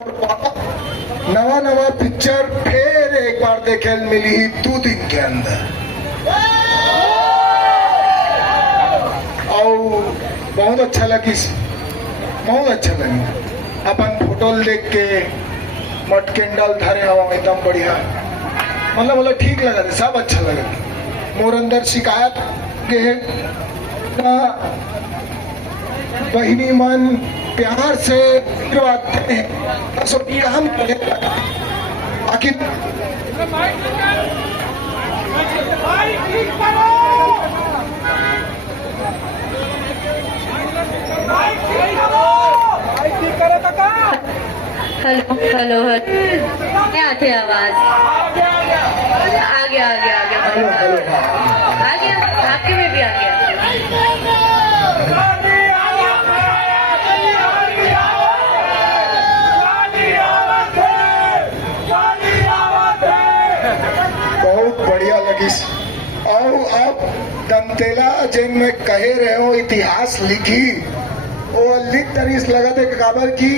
नवा नवा पिक्चर फिर एक बार देखे मिली 2 दिन के अंदर और बहुत अच्छा लगी, बहुत अच्छा लगी। अपन फोटो देख के मट कैंडल धरे हवा में एकदम बढ़िया, मतलब ठीक लगा था, सब अच्छा लगा। मोर अंदर शिकायत के बहिनी मन प्यार से आते हैं सब काम करे बाकी हेलो हेलो क्या थे आवाज आ गया आपके में भी आ गया। बहुत बढ़िया लगी। और अब दंतेला जिन में कहे रहे हो इतिहास लिखी वो लिख तरीस लगा थे काबर की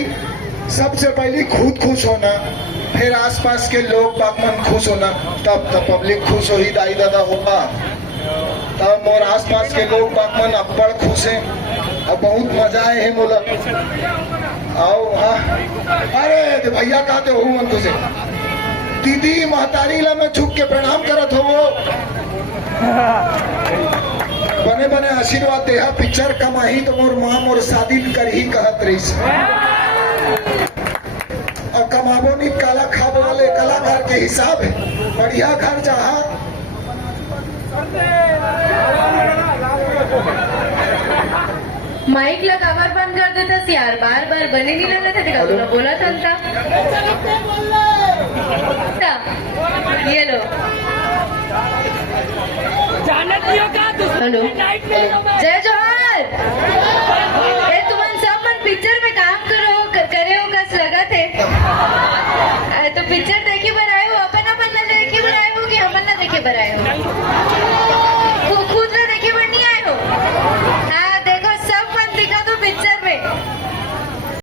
सबसे पहले खुद खुश होना, फिर आसपास के लोग बागमन खुश होना, तब पब्लिक खुश हो ही दाई दादा होगा, तब मोर आसपास के लोग बागमन अब्बड़ खुश हैं और बहुत मजा आए है बोला। आओ हाँ, अरे भैया कहते हो मन तुझे दीदी महतारी ला में झुक के प्रणाम करत हो वो बने बने आशीर्वाद देहा पिक्चर कमाही तो मोर माँ मोर शादी कर ही कहत रही और कमाबो नहीं काला खाबो वाले कलाकार के हिसाब है। बढ़िया घर जहा माइक ला कवर बंद कर देता यार, बार बार बने नहीं लग रहे थे बोला था ये लो हेलो जय